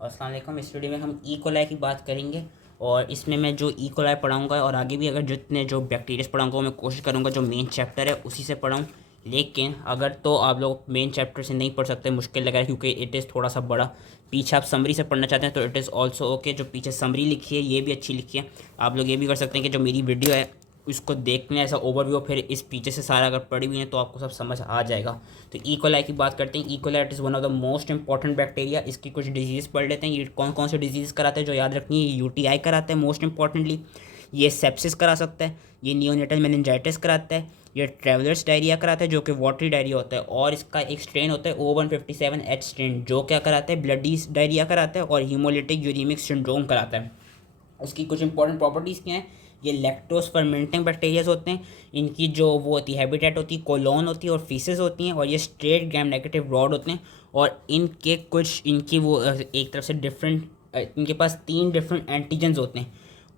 अस्सलाम वालेकुम। इस वीडियो में हम ई कोलाई की बात करेंगे और इसमें मैं जो ई कोलाई पढ़ाऊँगा और आगे भी अगर जितने जो बैक्टीरियाज पढ़ाऊँगा वो मैं कोशिश करूँगा जो मेन चैप्टर है उसी से पढ़ाऊँ। लेकिन अगर तो आप लोग मेन चैप्टर से नहीं पढ़ सकते, मुश्किल लग रहा है क्योंकि इट इज़ थोड़ा सा बड़ा, पीछे आप समरी से पढ़ना चाहते हैं तो इट इज़ ऑल्सो ओके। जो पीछे समरी लिखी है ये भी अच्छी लिखी है। आप लोग ये भी कर सकते हैं कि जो मेरी वीडियो है उसको देखने ऐसा ओवरव्यू, फिर इस पीछे से सारा अगर पढ़ी हुई है तो आपको सब समझ आ जाएगा। तो ई कोलाई की बात करते हैं। E coli it is one of the most important bacteria. इसकी कुछ डिजीज़ पढ़ लेते हैं। ये कौन कौन से डिजीज़ कराते हैं जो याद रखनी है। यूटीआई कराता है मोस्ट इंपॉर्टेंटली, ये सेप्सिस करा सकता है, ये नियोनेटल मेनिंजाइटिस कराता है, ये ट्रैवलर्स डायरिया कराता है जो कि वाटरी डायरिया होता है, और इसका एक स्ट्रेन होता है O157H स्ट्रेन जो क्या कराता है ब्लडी डायरिया कराता है और हीमोलिटिक यूरीमिक सिंड्रोम कराता है। उसकी कुछ इंपॉर्टेंट प्रॉपर्टीज़ क्या हैं। ये लैक्टोज फर्मेंटिंग बैक्टीरियाज होते हैं। इनकी जो वो होती है हैबिटेट होती है कोलोन होती है और फीसेस होती हैं, और ये स्ट्रेट ग्राम नेगेटिव रॉड होते हैं। और इनके कुछ इनकी वो एक तरफ से डिफरेंट, इनके पास 3 डिफरेंट एंटीजन्स होते हैं।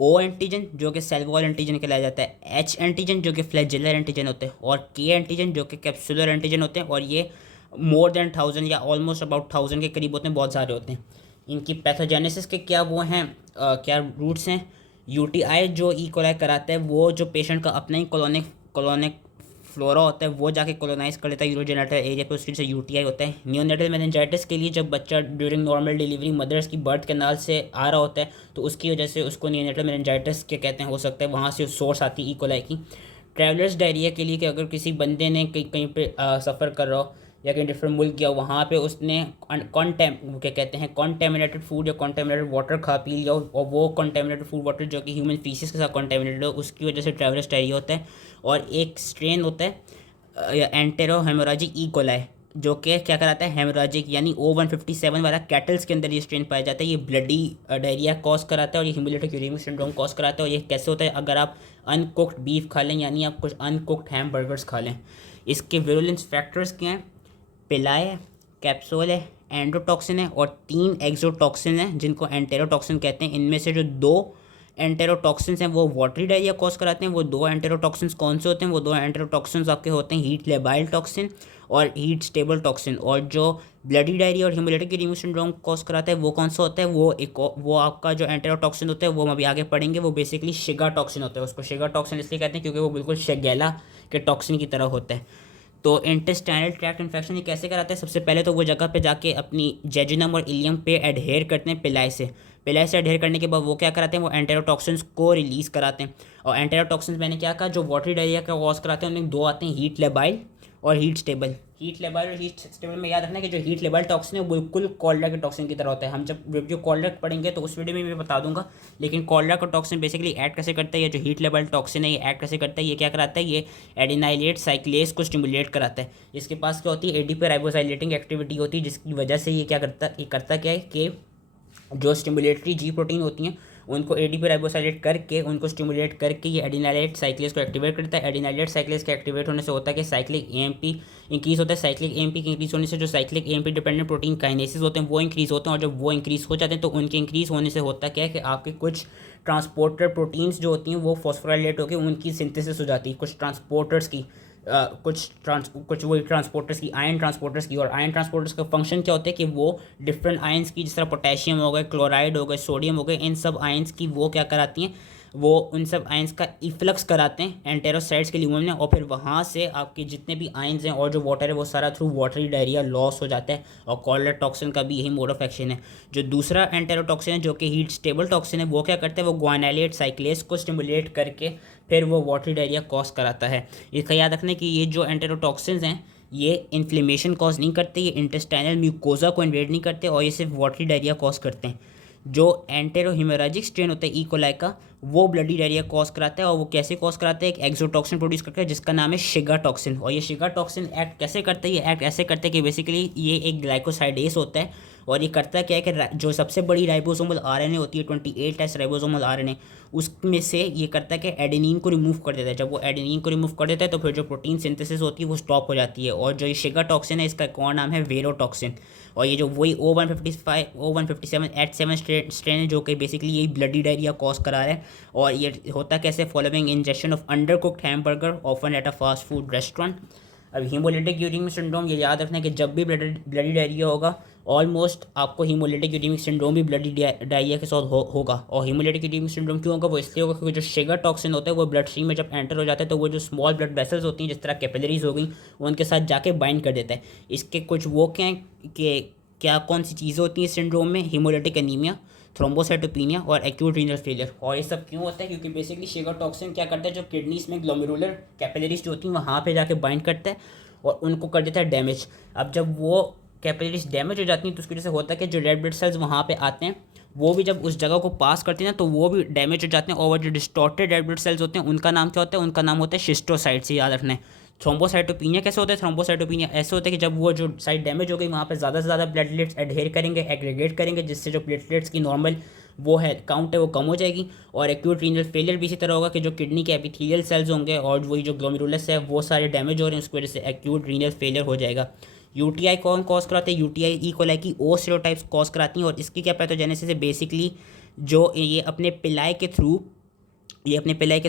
ओ एंटीजन जो कि सेल वॉल एंटीजन कहलाया जाता है, एच एंटीजन जो कि फ्लैजेलर एंटीजन होते हैं, और के एंटीजन जो कि कैप्सुलर एंटीजन होते हैं। और ये मोर देन 1000 या ऑलमोस्ट अबाउट 1000 के करीब होते हैं, बहुत सारे होते हैं। इनकी पैथोजेनेसिस के क्या वो हैं, क्या रूट्स हैं। यूटीआई जो ई कोलाई कराता है वो जो पेशेंट का अपना ही कॉलोनिक कॉलोनिक फ्लोरा होता है वो जाके कॉलोनाइज कर लेता है यूरोजेनेटल एरिया पे, उसकी वजह से यूटीआई होता है। नियोनेटल मेनिंजाइटिस के लिए जब बच्चा ड्यूरिंग नॉर्मल डिलीवरी मदर्स की बर्थ कैनाल से आ रहा होता है तो उसकी वजह से उसको नियोनेटल मेनिंजाइटिस के कहते हैं, हो सकता है वहाँ से सोर्स आती है ई कोलाई की। ट्रैवलर्स डायरिया के लिए कि अगर किसी बंदे ने कहीं कहीं पे सफ़र कर रहा हो या कहीं डिफरेंट मुल्क गया, वहाँ पे उसने क्या कहते हैं कॉन्टेमिनेटेड फूड या कॉन्टेमिनेटेड वाटर खा पी लिया और वो कॉन्टेमिनेटेड फूड वाटर जो कि ह्यूमन फीसिस के साथ कॉन्टेमिनेटेड हो, उसकी वजह से ट्रैवलर्स डायरिया होता है। और एक स्ट्रेन होता है एंटेरो हेमोराजिक ई कोलाई जो कि क्या कराता है हेमोराजिक, यानी O157 वाला कैटल्स के अंदर ये स्ट्रेन पाया जाता है। ये ब्लडी डायरिया कॉज कराता है और ये हीमोलिटिक यूरेमिक सिंड्रोम कॉज कराता है। और ये कैसे होता है, अगर आप अनकुक्ड बीफ खा लें, यानी आप कुछ अनकुक्ड हैम बर्गर्स खा लें। इसके विरुलेंस फैक्टर्स क्या हैं, पिलाए है, कैप्सूल है, एंडोटॉक्सिन है और 3 एक्सोटॉक्सिन है जिनको एंटेरोटॉक्सिन कहते हैं। इनमें से जो 2 एंटेरोटॉक्सिन्स हैं वो वाटरी डायरिया कॉज कराते हैं। वो 2 एंटेरोटॉक्सिन्स कौन से होते हैं, वो 2 एंटेरोटॉक्सिन्स आपके होते हैं हीट लेबाइल टॉक्सिन और हीट स्टेबल टॉक्सिन। और जो ब्लडी डायरिया और हीमोलिटिक यूरेमिक सिंड्रोम कॉज कराता है वो कौन सा होता है, वो आपका जो एंटेरोटॉक्सिन होता है वो हम अभी आगे पढ़ेंगे, वो बेसिकली शिगा टॉक्सिन होता है। उसको शिगा टॉक्सिन इसलिए कहते हैं क्योंकि वो बिल्कुल शेगेला के टॉक्सिन की तरह होता है। तो इंटेस्टाइनल ट्रैक्ट इन्फेक्शन ये कैसे कराते हैं, सबसे पहले तो वो जगह पे जाके अपनी जेजुनम और इलियम पे एडहेयर करते हैं पिलाई से। पिलाई से एडहेयर करने के बाद वो क्या कराते हैं, वो एंटेरोटॉक्सिन्स को रिलीज़ कराते हैं। और एंटेरोटॉक्सिन्स मैंने क्या कहा, जो वाटरी डायरिया का कॉज कराते हैं उनमें 2 आते हैं, हीट लेबाइल और हीट स्टेबल। हीट लेबाइल और हीट स्टेबल में याद रखना कि जो हीट लेबाइल टॉक्सिन है वो बिल्कुल कॉलरा के टॉक्सिन की तरह होता है। हम जब वीडियो कॉलरा पढ़ेंगे तो उस वीडियो में मैं बता दूंगा। लेकिन कॉलरा का टॉक्सिन बेसिकली ऐड कैसे करता है, ये जो हीट लेबाइल टॉक्सिन है ये ऐड कैसे करता है, ये क्या कराता है, ये एडिनाइलेट साइक्लेस को स्टिमुलेट कराता है। इसके पास क्या होती है, एडीपी राइबोसाइलेटिंग एक्टिविटी होती है, जिसकी वजह से ये क्या करता है, ये करता क्या है कि जो स्टिमुलेटरी जी प्रोटीन होती हैं उनको एडीपी राइबोसाइलेट करके उनको स्टिमुलेट करके ये एडिनाइलेट साइक्लेस को एक्टिवेट करता है। एडिनाइलेट साइक्लेस के एक्टिवेट होने से होता है कि साइक्लिक एएमपी इंक्रीज होता है। साइक्लिक एएमपी के इंक्रीज होने से जो cyclic AMP dependent protein kinesis होते हैं वो इंक्रीज होते हैं। और जब वो इंक्रीज हो जाते हैं तो उनके इंक्रीज होने से होता क्या है कि आपके कुछ ट्रांसपोर्टर प्रोटीन्स जो होती हैं वो फॉस्फोराइलेट होकर उनकी सिंथेसिस हो जाती है, कुछ ट्रांसपोर्टर्स की कुछ वही ट्रांसपोर्टर्स की, आयन ट्रांसपोर्टर्स की। और आयन ट्रांसपोर्टर्स का फंक्शन क्या होता है कि वो डिफरेंट आयंस की, जिस तरह पोटेशियम हो गए, क्लोराइड हो गए, सोडियम हो गए, इन सब आयंस की वो क्या कराती हैं, वो उन सब आयंस का इफ्लक्स कराते हैं एंटेरोसाइट्स के ल्यूमन में। और फिर वहाँ से आपके जितने भी आयंस हैं और जो वाटर है वो सारा थ्रू वाटरी डायरिया लॉस हो जाता है। और कॉलर टॉक्सिन का भी यही मोड ऑफ एक्शन है। जो दूसरा एंटेरोटॉक्सिन है जो कि हीट स्टेबल टॉक्सिन है, वो क्या करता है, वो ग्वानाइलेट साइक्लेस को स्टिमुलेट करके फिर वो वाटरी डायरिया कॉज कराता है। इसका याद रखना कि ये जो एंटेरोटॉक्सिन्स हैं ये इन्फ्लेमेशन कॉज नहीं करते, ये इंटेस्टाइनल म्यूकोजा को इन्वेड नहीं करते, और ये सिर्फ वाटरी डायरिया कॉज करते हैं। जो एंटेरो हिमोरेजिक स्ट्रेन होता है ई कोलाई का, वो ब्लडी डायरिया कॉज कराता है। और वो कैसे कॉज कराता है, एक एक्सोटॉक्सिन प्रोड्यूस करता है जिसका नाम है शिगा टॉक्सिन। और ये शिगा टॉक्सिन एक्ट कैसे करता है, ये एक्ट ऐसे करता है कि बेसिकली ये एक ग्लाइकोसाइडेस होता है। और ये करता क्या है कि जो सबसे बड़ी राइबोसोमल आरएनए होती है 28S राइबोसोमल आरएनए, उसमें से ये करता है कि एडेनिन को रिमूव कर देता है। जब वो एडेनिन को रिमूव कर देता है तो फिर जो प्रोटीन सिंथेसिस होती है वो स्टॉप हो जाती है। और जो ये शिगा टॉक्सिन है इसका एक और नाम है वेरोटॉक्सिन। और ये जो वही O157H7 स्ट्रेन है जो कि बेसिकली यही ब्लडी डायरिया कॉज करा रहा है। और ये होता कैसे, following injection of under cooked hamburger often at a fast food restaurant. अब हीमोलिटिक यूरिमिक सिंड्रोम ये याद रखना है कि जब भी ब्लडी डायरिया होगा ऑलमोस्ट आपको हीमोलिटिक यूरिमिक सिंड्रोम भी ब्लडी डायरिया के साथ होगा। और हीमोलिटिक यूरिमिक सिंड्रोम क्यों होगा? वो इसलिए होगा क्योंकि जो शेगर टॉक्सिन होता है वो ब्लड स्ट्रीम में जब एंटर हो जाता है तो वो जो स्मॉल ब्लड वेसल्स होती हैं जिस तरह कैपिलरीज हो गई वो उनके साथ जाके बाइंड कर देता है। इसके कुछ वो क्या है कि क्या कौन सी चीज़ें होती हैं सिंड्रोम में? हीमोलिटिक एनीमिया, थ्रोम्बोसाइटोपिनिया और एक्यूट रीनल फेलियर। और ये सब क्यों होता है? क्योंकि बेसिकली शेगर टॉक्सिन क्या करता है, जो किडनीज में ग्लोमेरुलर कैपिलरीज जो होती हैं वहाँ पे जाके बाइंड करता है और उनको कर देता है डैमेज। अब जब वो कैपिलरीज डैमेज हो जाती हैं तो उसकी वजह से होता है कि जो रेड ब्लड सेल्स वहाँ पे आते हैं वो भी जब उस जगह को पास करते हैं ना तो वो भी डैमेज हो जाते हैं। और जो डिस्टॉर्टेड रेड ब्लड सेल्स होते हैं उनका नाम क्या होता है? उनका नाम होता है शिस्टोसाइट्स। याद रखना है। थ्रोम्बोसाइटोपिनिया कैसे होता है? थ्रोम्बोसाइटोपिनिया ऐसे होता है कि जब वो जो साइट डैमेज हो गई वहाँ पे ज़्यादा से ज़्यादा प्लेटलेट्स एडहेयर करेंगे, एग्रीगेट करेंगे, जिससे जो प्लेटलेट्स की नॉर्मल वो है काउंट है वो कम हो जाएगी। और एक्यूट रीनल फेलियर भी इसी तरह होगा कि जो किडनी के एपिथेलियल सेल्स होंगे और वही जो ग्लोमेरुलस है वो सारे डैमेज हो रहे हैं, उसकी वजह से एक्यूट रीनल फेलियर हो जाएगा। यूटीआई कौन कॉज कराते हैं? यूटीआई ई कोलाई की ओ सीरोटाइप्स कॉज कराती हैं। और इसकी क्या पैथोजेनेसिस है? बेसिकली जो ये अपने पिलाई के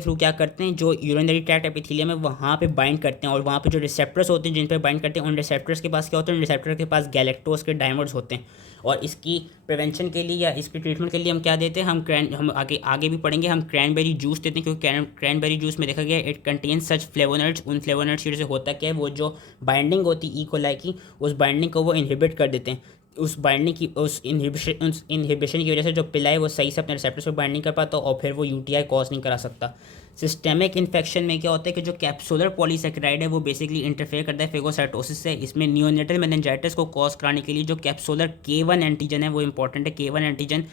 थ्रू क्या करते हैं, जो यूरिनरी ट्रैक्ट एपिथेलियम है वहाँ पे बाइंड करते हैं। और वहाँ पे जो रिसेप्टर्स होते हैं जिन पे बाइंड करते हैं उन रिसेप्टर्स के पास क्या होता है? उन रिसेप्टर के पास गैलेक्टोज के डायमर्स होते हैं। और इसकी प्रिवेंशन के लिए या इसकी ट्रीटमेंट के लिए हम क्या देते हैं? हम आगे भी पढ़ेंगे, हम क्रैनबेरी जूस देते हैं क्योंकि क्रैनबेरी जूस में देखा गया इट कंटेन्स सच फ्लेवोनॉइड्स। उन फ्लेवोनॉइड्स की वजह से होता क्या है, वो जो बाइंडिंग होती है ई कोलाई की उस बाइंडिंग को वो इनहिबिट कर देते हैं। उस इनहिबिशन की वजह से जो पिलाई वो सही से अपने रिसेप्टर्स पर बाइंडिंग कर पाता और फिर वो यूटीआई कॉज नहीं करा सकता। सिस्टेमिक इन्फेक्शन में क्या होता है कि जो कैप्सुलर पॉलीसेकेराइड है वो बेसिकली इंटरफेयर करता है फेगोसाइटोसिस से। इसमें नियोनेटल मेनिंजाइटिस को कॉज कराने के लिए जो कैप्सुलर K1 एंटीजन है वो इंपॉर्टेंट है। K1 एंटीजन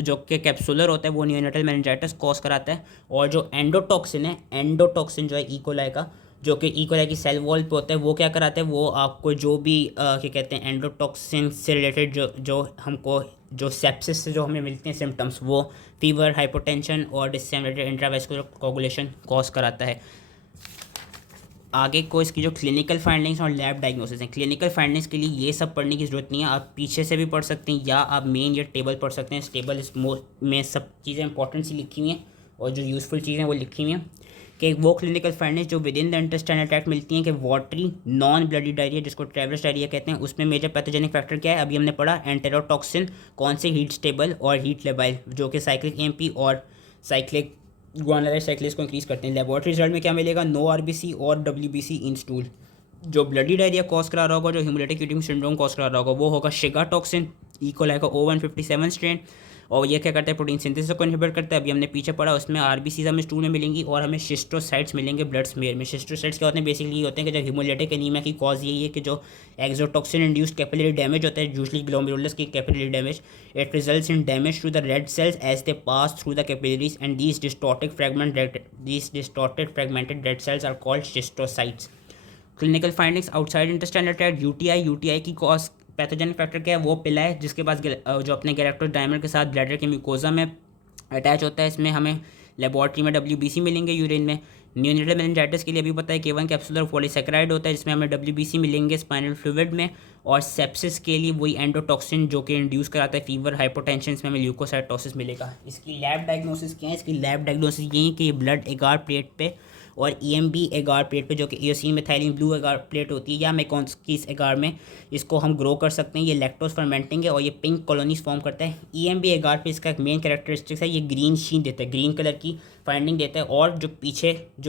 जो कि कैप्सुलर होता है वो नियोनेटल मेनिंजाइटिस कॉज कराता है। और जो एंडोटॉक्सिन जो है ई कोलाई का, जो कि ई कोलाई की सेल वॉल पे होता है, वो क्या कराता है? वो आपको जो भी क्या कहते हैं एंडोटॉक्सिन से रिलेटेड जो हमको जो सेप्सिस से जो हमें मिलते हैं सिम्टम्स, वो फीवर, हाइपोटेंशन और डिससेमिनेटेड इंट्रावेस्कुलर कोगुलेशन कॉज कराता है। आगे को इसकी जो क्लिनिकल फाइंडिंग्स और लैब डायग्नोसिस हैं, क्लिनिकल फाइंडिंग्स के लिए ये सब पढ़ने की ज़रूरत नहीं है, आप पीछे से भी पढ़ सकते हैं या आप मेन ये टेबल पढ़ सकते हैं। इस टेबल में सब चीज़ें इंपॉर्टेंट सी लिखी हुई हैं और जो यूज़फुल चीज़ें वो लिखी हुई हैं कि वो क्लिनिकल फाइंडिंग्स जो with in the intestinal tract मिलती हैं कि वाटरी नॉन ब्लडी डायरिया जिसको ट्रैवलर्स डायरिया कहते हैं, उसमें मेजर पैथोजेनिक फैक्टर क्या है? अभी हमने पढ़ा एंटेरोटॉक्सिन, कौन से? हीट स्टेबल और हीट लेबाइल, जो कि साइक्लिक एमपी और साइक्लिक ग्वानलाइट साइक्लेस को इंक्रीज करते हैं। लेबोरेटरी रिजल्ट में क्या मिलेगा? नो आरबीसी और डब्ल्यूबीसी इन स्टूल। जो ब्लडी डायरिया कॉज करा रहा होगा, जो हीमोलिटिक यूरिमिक सिंड्रोम कॉज करा रहा होगा, वो होगा शेगा टॉक्सिन, ई कोलाई का O157 स्ट्रेन। और ये क्या करता है? प्रोटीन सिंथेसिस को इनहिबिट करता है। अभी हमने पीछे पढ़ा, उसमें आरबीसी हमें स्टूल में मिलेंगी और हमें शिस्टोसाइट्स मिलेंगे ब्लड स्मेयर में। शिस्टोसाइट्स क्या होते हैं? बेसिकली ये होते हैं कि जब हीमोलिटिक एनीमिया की कॉज यही है कि जो एक्सोटॉक्सिन इंड्यूस्ड कैपिलरी डैमेज होता है, यूजुअली ग्लोमेरुलस की capillary damage, it results in damage to the red cells as they pass through the capillaries and these distorted fragmented red cells are called schistocytes. Clinical findings outside intestinal tract, UTI की cause pathogenic factor क्या है? वो पिला है जिसके पास जो अपने galactose dimer के साथ ब्लैडर के म्यूकोजा में अटैच होता है। इसमें हमें लेबॉर्ट्री में डब्ल्यूबीसी मिलेंगे यूरिन में। नियोनेटल मेनिंजाइटिस के लिए अभी पता है K1 कैप्सुलर पॉलीसेकेराइड होता है जिसमें हमें डब्ल्यूबीसी मिलेंगे स्पाइनल फ्लूइड में। और सेप्सिस के लिए वही एंडोटॉक्सिन जो कि इंड्यूस कराता है फीवर, हाइपोटेंशन, में हमें ल्यूकोसाइटोसिस मिलेगा। इसकी लैब डायग्नोसिस क्या है? इसकी लैब डायग्नोसिस यही है कि ये ब्लड एगार प्लेट पे और EMB एगार प्लेट पे, जो कि एओसिन मेथाइलिन ब्लू एगार प्लेट होती है या मैकोन्स्कीस एगार में, इसको हम ग्रो कर सकते हैं। ये लैक्टोज फर्मेंटिंग है और ये पिंक कॉलोनीज फॉर्म करता है। EMB एगार पे इसका एक मेन कैरेक्टरिस्टिक्स है, ये ग्रीन शीन देता है, ग्रीन कलर की फाइंडिंग देता है। और जो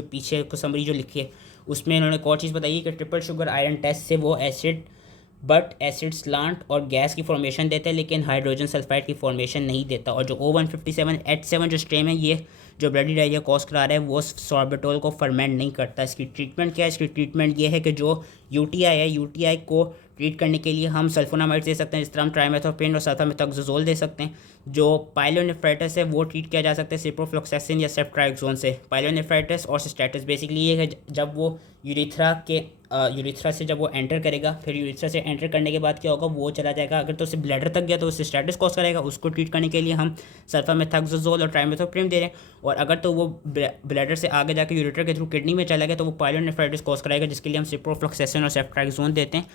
पीछे को समरी जो लिखी है उसमें इन्होंने एक और चीज़ बताई है कि ट्रिपल शुगर आयरन टेस्ट से वो एसिड स्लांट और गैस की फॉर्मेशन देता है लेकिन हाइड्रोजन सल्फाइड की फॉर्मेशन नहीं देता। और जो O157H7 जो स्ट्रेन है, ये जो ब्लडी डायरिया कॉज करा रहा है वो सॉर्बिटोल को फर्मेंट नहीं करता। इसकी ट्रीटमेंट क्या है? इसकी ट्रीटमेंट ये है कि जो यूटीआई है, यूटीआई को ट्रीट करने के लिए हम सल्फोनामाइड्स दे सकते हैं, जिस तरह हम ट्राइमेथोपेन और सल्फामेथोक्सोजोल दे सकते हैं। जो पाइलोनेफ्राइटिस है वो ट्रीट किया जा सकता है सिप्रोफ्लोक्सासिन या सेफ्ट्राइक्सोन से। पाइलोनेफ्राइटिस और सिस्टाइटिस बेसिकली ये है जब वो यूरिथ्रा से जब वो एंटर करेगा, फिर यूरिथ्रा से एंटर करने के बाद क्या होगा? वो चला जाएगा, अगर तो उसे ब्लैडर तक गया तो सिस्टाइटिस कॉज करेगा। उसको ट्रीट करने के लिए हम सल्फामेथोक्सोजोल और ट्राइमेथोप्रिम दे रहे हैं। और अगर तो वो ब्लैडर से आगे जाकर यूरिथ्रा के थ्रू किडनी में चला गया तो वो पाइलोनेफ्राइटिस कॉज कराएगा, जिसके लिए हम सिप्रोफ्लोक्सासिन और सेफ्ट्राइक्सोन देते हैं।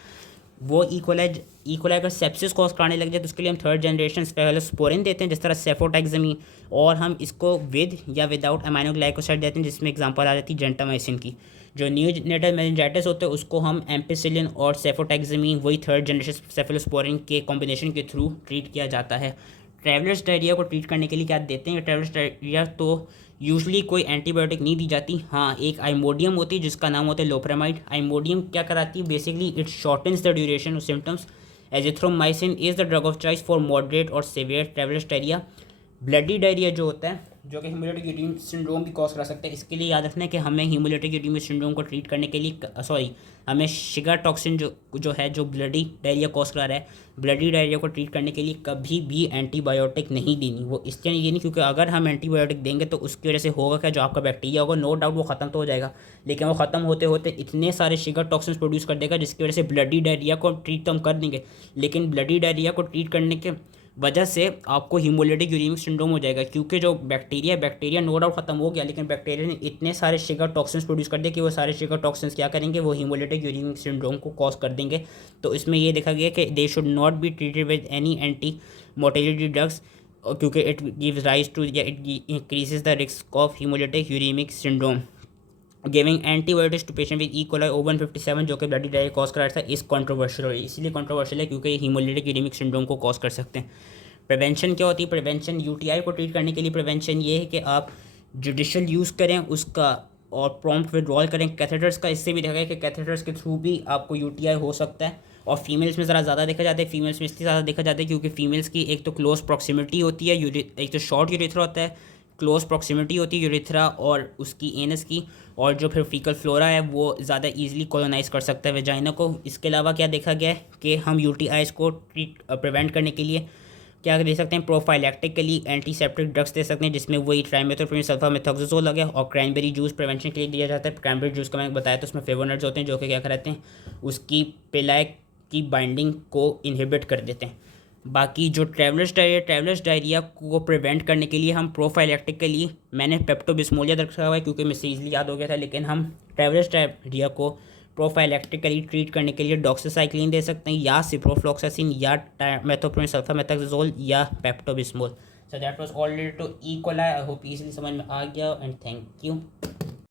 वो इकोलाई अगर सेप्सिस कॉज कराने लग जाए तो उसके लिए हम थर्ड जनरेशन स्पोरिन देते हैं, जिस तरह सेफोटैक्समी, और हम इसको विद या विदाउट अमाइनोग्लाइकोसाइड देते हैं, जिसमें एग्जांपल आ जाती है जेंटामाइसिन की। जो न्यूनेटल मेनिंजाइटिस होते हैं उसको हम एम्पिसिलिन और सेफोटैक्समी, वही थर्ड जनरेशन सेफेलोस्पोरिन के कॉम्बिनेशन के थ्रू ट्रीट किया जाता है। ट्रैवलर्स डायरिया को ट्रीट करने के लिए क्या देते हैं ट्रैवलर्स डायरिया, तो यूजली कोई एंटीबायोटिक नहीं दी जाती। हाँ, एक आइमोडियम होती है जिसका नाम होता है लोप्रामाइड। आइमोडियम क्या कराती है, basically it shortens the duration of symptoms. Azithromycin is the drug of choice for moderate और severe travelers diarrhea. Bloody diarrhea जो होता है, जो कि हीमोलिटिक यूरिन सिंड्रोम भी कॉज करा सकता है, इसके लिए याद रखना है कि हमें हीमोलिटिक यूरिन सिंड्रोम को ट्रीट करने के लिए हमें शिगा टॉक्सिन जो ब्लडी डायरिया कॉज करा रहा है, ब्लडी डायरिया को ट्रीट करने के लिए कभी भी एंटीबायोटिक नहीं देनी। वो इसलिए नहीं देनी क्योंकि अगर हम एंटीबायोटिक देंगे तो उसकी वजह से होगा क्या, जो आपका बैक्टीरिया होगा नो डाउट वो ख़त्म तो हो जाएगा, लेकिन वो ख़त्म होते होते इतने सारे शिगर टॉक्सिन्स प्रोड्यूस कर देगा जिसकी वजह से ब्लडी डायरिया को ट्रीट तो हम कर देंगे, लेकिन ब्लडी डायरिया को ट्रीट करने के वजह से आपको हीमोलिटिक यूरिमिक सिंड्रोम हो जाएगा, क्योंकि जो बैक्टीरिया नो डाउट ख़त्म हो गया, लेकिन बैक्टीरिया ने इतने सारे शिगर टॉक्सिन्स प्रोड्यूस कर दिए कि वो सारे शिगर टॉक्सिन्स क्या करेंगे, वो हीमोलिटिक यूरिमिक सिंड्रोम को कॉज कर देंगे। तो इसमें ये देखा गया कि they should not be treated with any anti motility drugs, क्योंकि इट गिव्स राइज टू या it increases the risk of haemolytic uraemic syndrome. Giving antibiotics to patient with E coli O157 जो कि ब्लडी डायरिया कॉज कर रहा था इस controversial है, इसीलिए कॉन्ट्रोवर्शियल है क्योंकि हीमोलिटिक यूरिमिक सिंड्रोम को कॉज कर सकते हैं। प्रिवेंशन क्या होती है, प्रिवेंशन यूटीआई को ट्रीट करने के लिए प्रिवेंशन ये है कि आप जुडिशल यूज़ करें उसका और प्रॉम्प्ट विड्रॉल करें कैथेटर्स का। इससे भी देखा गया कि कैथेटर्स के थ्रू भी आपको यूटीआई हो सकता है, और फीमेल्स में ज़रा ज़्यादा देखा जाता है। फीमेल्स में इसलिए ज़्यादा देखा जाता है क्योंकि फीमेल्स की एक तो क्लोज प्रॉक्सिमिटी होती है, एक तो शॉर्ट यूरेथ्रा होता है, क्लोज प्रॉक्सिमिटी होती है यूरेथ्रा और उसकी एनस की, और जो फिर फीकल फ्लोरा है वो ज़्यादा ईजिली कॉलोनाइज कर सकता है वेजाइना को। इसके अलावा क्या देखा गया है कि हम यूटीआईज़ को प्रिवेंट करने के लिए क्या दे सकते हैं, प्रोफाइलैक्टिकली एंटीसेप्टिक ड्रग्स दे सकते हैं, जिसमें वही ट्राइमेथोप्रिन सल्फामेथोक्सोजोल लगे, और क्रैनबेरी जूस प्रिवेंशन के लिए दिया जाता है। क्रैनबेरी जूस का मैंने बताया तो उसमें फ्लेवोनॉइड्स होते हैं जो कि क्या कराते हैं, उसकी पिलाई की बाइंडिंग को इनहिबिट कर देते हैं। बाकी जो ट्रैवलर्स डायरिया को प्रिवेंट करने के लिए हम प्रोफाइलैक्टिकली, मैंने पेप्टोबिस्मोल याद रखा हुआ है क्योंकि मुझसे ईजिली याद हो गया था, लेकिन हम ट्रैवलर्स डायरिया को प्रोफाइलैक्टिकली ट्रीट करने के लिए डॉक्सासाइक्लिन दे सकते हैं, या सिप्रोफ्लॉक्सासिन, या मेथोप्रोन सल्फामेथाक्सोजोल, या Pepto Bismol. So that was all related to E coli. I hope easily समझ में आ गया, एंड थैंक यू।